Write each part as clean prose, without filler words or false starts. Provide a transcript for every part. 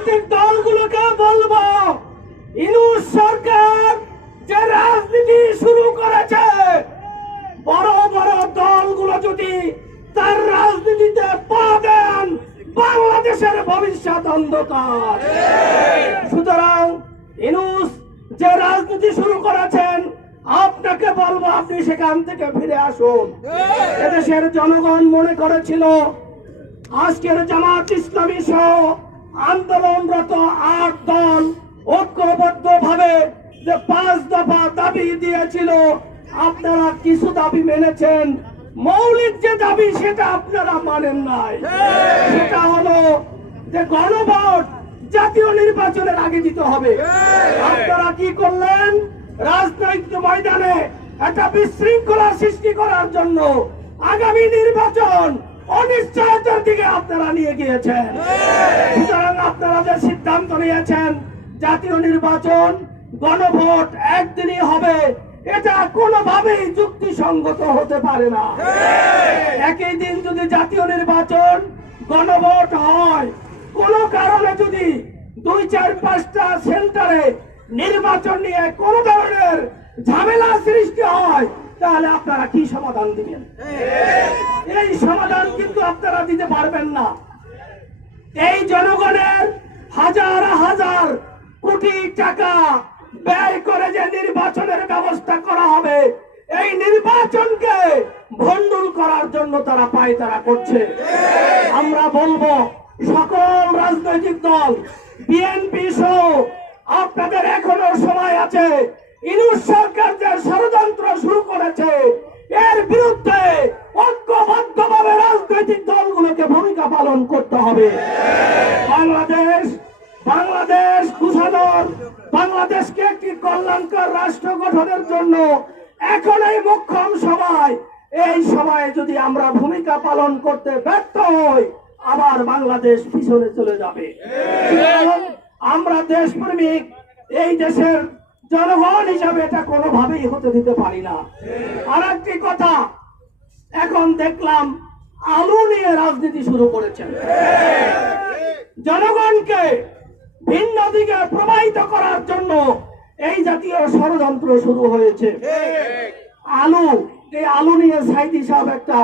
রাজনৈতিক দলগুলোকে বলবো, ইউনূস সরকার যে রাজনীতি শুরু করেছে, বড় বড় দলগুলো যদি তার রাজনীতিতে পা দেন, বাংলাদেশের ভবিষ্যৎ অন্ধকার। সুতরাং ইউনূস যে রাজনীতি শুরু করেছেন, আপনাকে বলবো আপনি সেখান থেকে ফিরে আসুন। এদেশের জনগণ মনে করেছিল আজকের জামাত ইসলামী সহ আন্দোলনরত ৮ দল ঐক্যবদ্ধ ভাবে যে ৫ দফা দাবি দিয়েছিল, আপনারা কিছু দাবি মেনেছেন, মৌলিক যে দাবি সেটা আপনারা মানেন নাই। সেটা হলো যে গণভোট জাতীয় নির্বাচনের আগে দিতে হবে। আপনারা কি করলেন? রাজনৈতিক ময়দানে একটা বিশৃঙ্খলা সৃষ্টি করার জন্য আগামী নির্বাচন অনিশ্চয়তার দিকে আপনারা নিয়ে গিয়েছেন। সুতরাং আপনারা যে সিদ্ধান্ত নিয়েছেন জাতীয় নির্বাচন গণভোট একদিনই হবে, এটা কোনোভাবেই যুক্তিসঙ্গত হতে পারে না। একই দিন যদি জাতীয় নির্বাচন গণভোট হয়, কোন কারণে যদি ২, ৪, ৫টা সেন্টারে নির্বাচন নিয়ে কোন ধরনের ঝামেলা সৃষ্টি হয়, তাহলে আপনারা কি সমাধান দিবেন? এই সমাধান কিন্তু আপনারা দিতে পারবেন না। এই জনগণের হাজার হাজার কোটি টাকা ব্যয় করে যে নির্বাচনের ব্যবস্থা করা হবে, এই নির্বাচনকে ভণ্ডুল করার জন্য তারা পায়তারা করছে। আমরা বলবো সকল রাজনৈতিক দল, বিএনপি সহ আপনাদের এখনো সময় আছে। ইউনূস সরকার যে ষড়যন্ত্র শুরু করেছে, এর বিরুদ্ধে ঐক্যবদ্ধভাবে রাজনৈতিক দলগুলোকে ভূমিকা পালন করতে হবে। বাংলাদেশ গুছানোর, বাংলাদেশকে একটি কল্যাণকর রাষ্ট্র গঠনের জন্য এখন এই মোক্ষম সময়। এই সময়ে যদি আমরা ভূমিকা পালন করতে ব্যর্থ হই, আবার বাংলাদেশ পিছনে চলে যাবে। আমরা দেশপ্রেমিক এই দেশের জনগণ হিসাবে এটা কোনোভাবেই হতে দিতে পারি না। আর একটি কথা, এখন দেখলাম আলু নিয়ে রাজনীতি শুরু করেছেন। জনগণকে ভিন্ন দিকে প্রবাহিত করার জন্য এই জাতীয় ষড়যন্ত্র শুরু হয়েছে। আলু, এই আলু নিয়ে সাইদি সাহেব একটা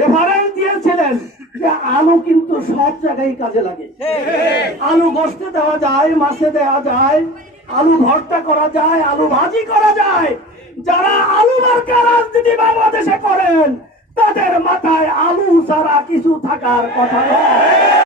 রেফারেন্স দিয়েছিলেন যে আলু কিন্তু সব জায়গায় কাজে লাগে। আলু গোশতে দেওয়া যায়, মাছে দেওয়া যায়, আলু ভর্তা করা যায়, আলু ভাজি করা যায়। যারা আলু মার্কা রাজনীতি বাংলাদেশে করেন, তাদের মাথায় আলু ছাড়া কিছু থাকার কথা নয়।